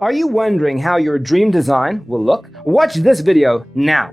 Are you wondering how your dream design will look? Watch this video now.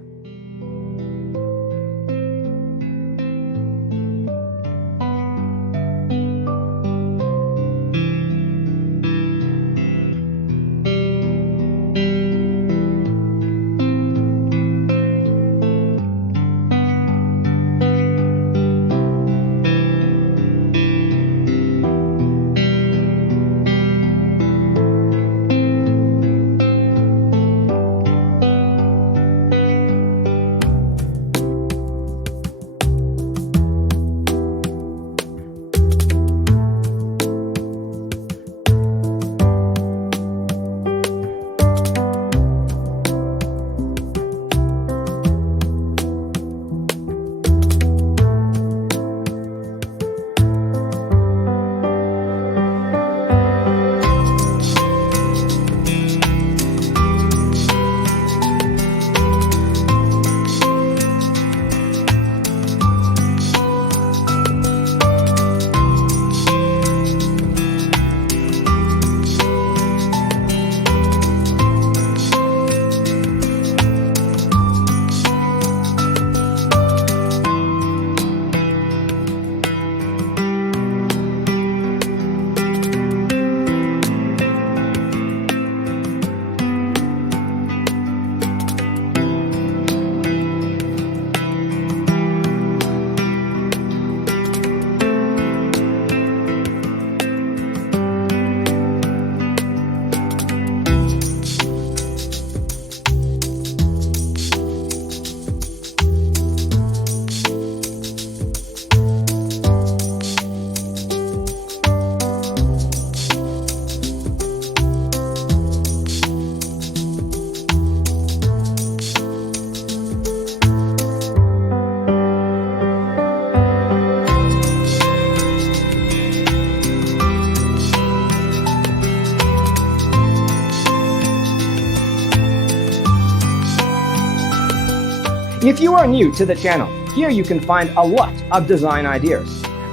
If you are new to the channel, here you can find a lot of design ideas.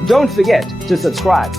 Don't forget to subscribe.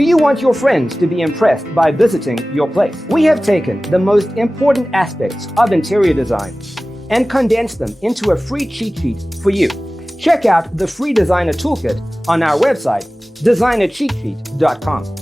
Do you want your friends to be impressed by visiting your place? We have taken the most important aspects of interior design and condensed them into a free cheat sheet for you. Check out the free designer toolkit on our website, designercheatsheet.com.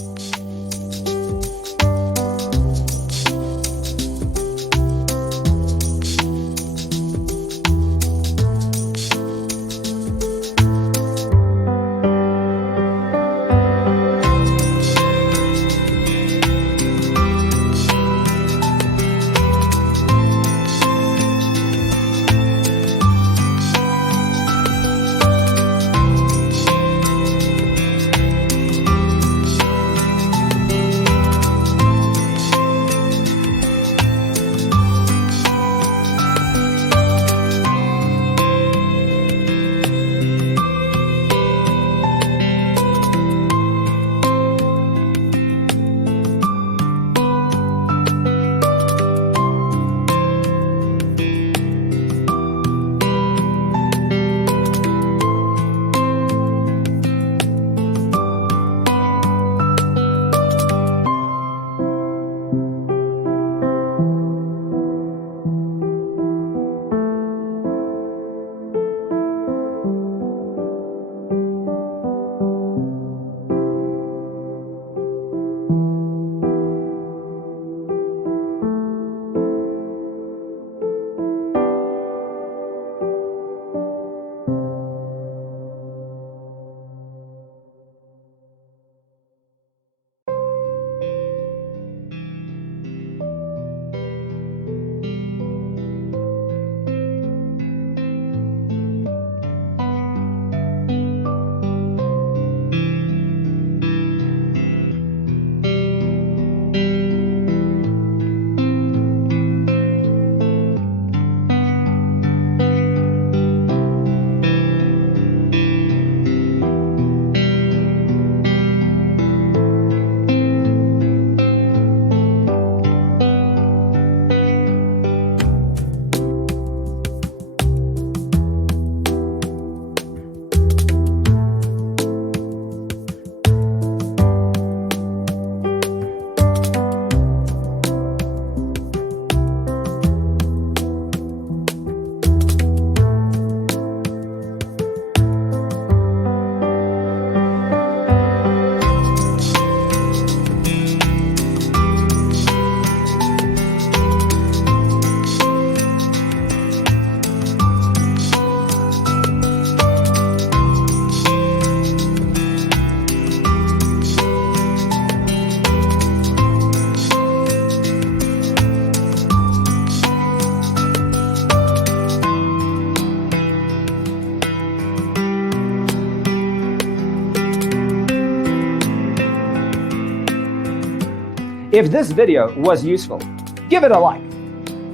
If this video was useful, give it a like.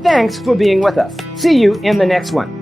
Thanks for being with us. See you in the next one.